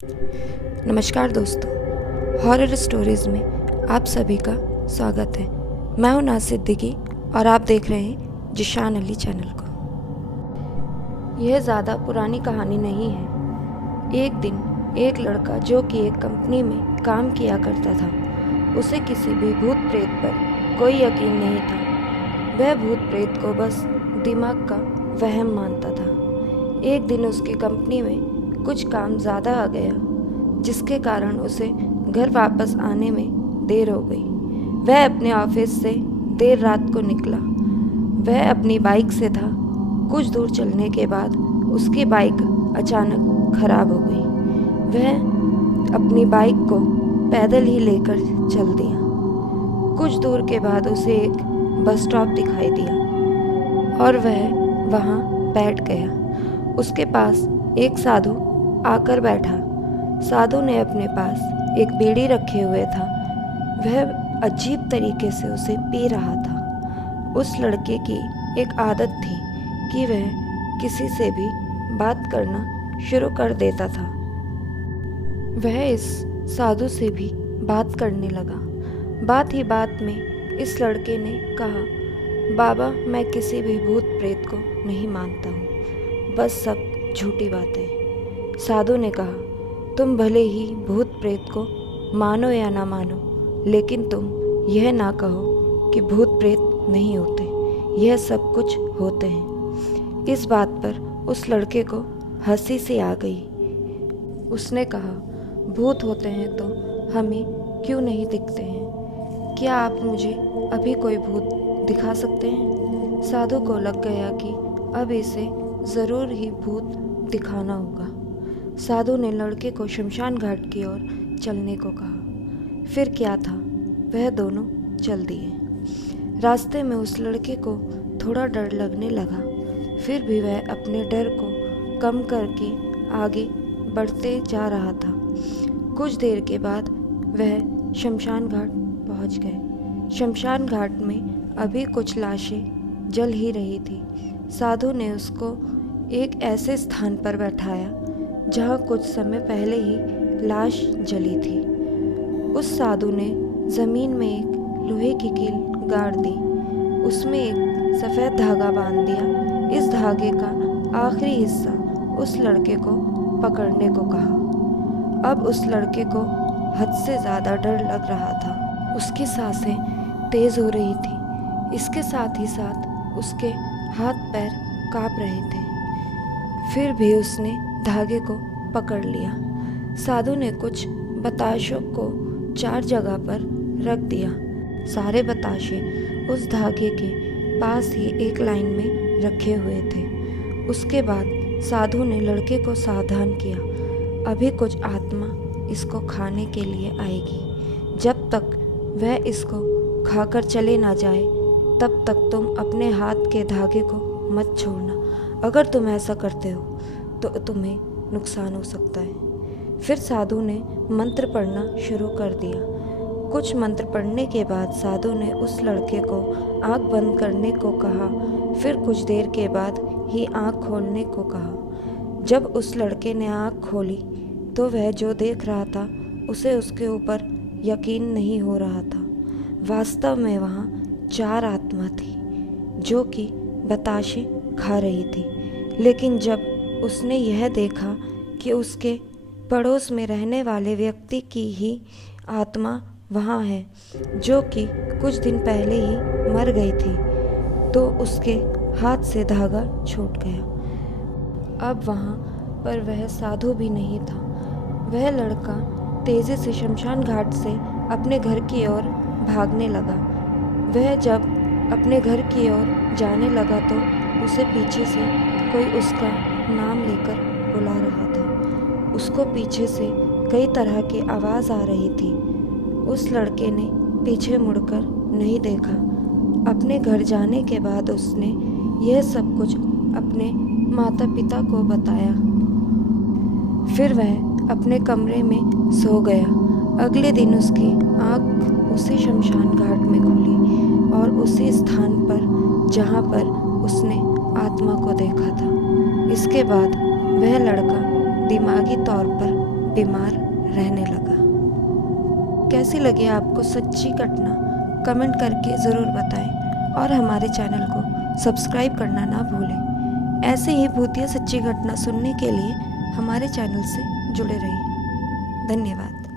नमस्कार दोस्तों, horror stories में आप सभी का स्वागत है। मैं हूं नाज सिद्दीकी और आप देख रहे हैं जिशान अली चैनल को। यह ज़्यादा पुरानी कहानी नहीं है। एक दिन एक लड़का जो कि एक कंपनी में काम किया करता था, उसे किसी भी भूत प्रेत पर कोई यकीन नहीं था। वह भूत प्रेत को बस दिमाग का वहम मानता था। एक दिन उसकी कंपनी में कुछ काम ज़्यादा आ गया, जिसके कारण उसे घर वापस आने में देर हो गई। वह अपने ऑफिस से देर रात को निकला। वह अपनी बाइक से था। कुछ दूर चलने के बाद उसकी बाइक अचानक खराब हो गई। वह अपनी बाइक को पैदल ही लेकर चल दिया। कुछ दूर के बाद उसे एक बस स्टॉप दिखाई दिया और वह वहाँ बैठ गया। उसके पास एक साधु आकर बैठा। साधु ने अपने पास एक बीड़ी रखे हुए था। वह अजीब तरीके से उसे पी रहा था। उस लड़के की एक आदत थी कि वह किसी से भी बात करना शुरू कर देता था। वह इस साधु से भी बात करने लगा। बात ही बात में इस लड़के ने कहा, बाबा, मैं किसी भी भूत प्रेत को नहीं मानता हूँ, बस सब झूठी बातें। साधु ने कहा, तुम भले ही भूत प्रेत को मानो या ना मानो, लेकिन तुम यह ना कहो कि भूत प्रेत नहीं होते। यह सब कुछ होते हैं। इस बात पर उस लड़के को हंसी सी आ गई। उसने कहा, भूत होते हैं तो हमें क्यों नहीं दिखते हैं? क्या आप मुझे अभी कोई भूत दिखा सकते हैं? साधु को लग गया कि अब इसे ज़रूर ही भूत दिखाना होगा। साधु ने लड़के को शमशान घाट की ओर चलने को कहा। फिर क्या था, वह दोनों चल दिए। रास्ते में उस लड़के को थोड़ा डर लगने लगा, फिर भी वह अपने डर को कम करके आगे बढ़ते जा रहा था। कुछ देर के बाद वह शमशान घाट पहुंच गए। शमशान घाट में अभी कुछ लाशें जल ही रही थी। साधु ने उसको एक ऐसे स्थान पर बैठाया जहाँ कुछ समय पहले ही लाश जली थी। उस साधु ने ज़मीन में एक लोहे की कील गाड़ दी। उसमें एक सफ़ेद धागा बांध दिया। इस धागे का आखिरी हिस्सा उस लड़के को पकड़ने को कहा। अब उस लड़के को हद से ज़्यादा डर लग रहा था। उसकी सांसें तेज़ हो रही थी। इसके साथ ही साथ उसके हाथ पैर काँप रहे थे। फिर भी उसने धागे को पकड़ लिया। साधु ने कुछ बताशों को 4 जगह पर रख दिया। सारे बताशे उस धागे के पास ही एक लाइन में रखे हुए थे। उसके बाद साधु ने लड़के को सावधान किया, अभी कुछ आत्मा इसको खाने के लिए आएगी। जब तक वह इसको खाकर चले ना जाए, तब तक तुम अपने हाथ के धागे को मत छोड़ना। अगर तुम ऐसा करते हो तो तुम्हें नुकसान हो सकता है। फिर साधु ने मंत्र पढ़ना शुरू कर दिया। कुछ मंत्र पढ़ने के बाद साधु ने उस लड़के को आंख बंद करने को कहा। फिर कुछ देर के बाद ही आंख खोलने को कहा। जब उस लड़के ने आंख खोली तो वह जो देख रहा था उसे उसके ऊपर यकीन नहीं हो रहा था। वास्तव में वहाँ 4 आत्मा थी जो कि बताशे खा रही थी। लेकिन जब उसने यह देखा कि उसके पड़ोस में रहने वाले व्यक्ति की ही आत्मा वहाँ है, जो कि कुछ दिन पहले ही मर गई थी, तो उसके हाथ से धागा छूट गया। अब वहाँ पर वह साधु भी नहीं था। वह लड़का तेज़ी से शमशान घाट से अपने घर की ओर भागने लगा। वह जब अपने घर की ओर जाने लगा तो उसे पीछे से कोई उसका नाम लेकर बुला रहा था। उसको पीछे से कई तरह की आवाज़ आ रही थी। उस लड़के ने पीछे मुड़कर नहीं देखा। अपने घर जाने के बाद उसने यह सब कुछ अपने माता पिता को बताया। फिर वह अपने कमरे में सो गया। अगले दिन उसकी आँख उसी शमशान घाट में खुली और उसी स्थान पर जहाँ पर उसने आत्मा को देखा था। इसके बाद वह लड़का दिमागी तौर पर बीमार रहने लगा। कैसी लगी आपको सच्ची घटना कमेंट करके ज़रूर बताएं और हमारे चैनल को सब्सक्राइब करना ना भूलें। ऐसे ही भूतिया सच्ची घटना सुनने के लिए हमारे चैनल से जुड़े रहिए। धन्यवाद।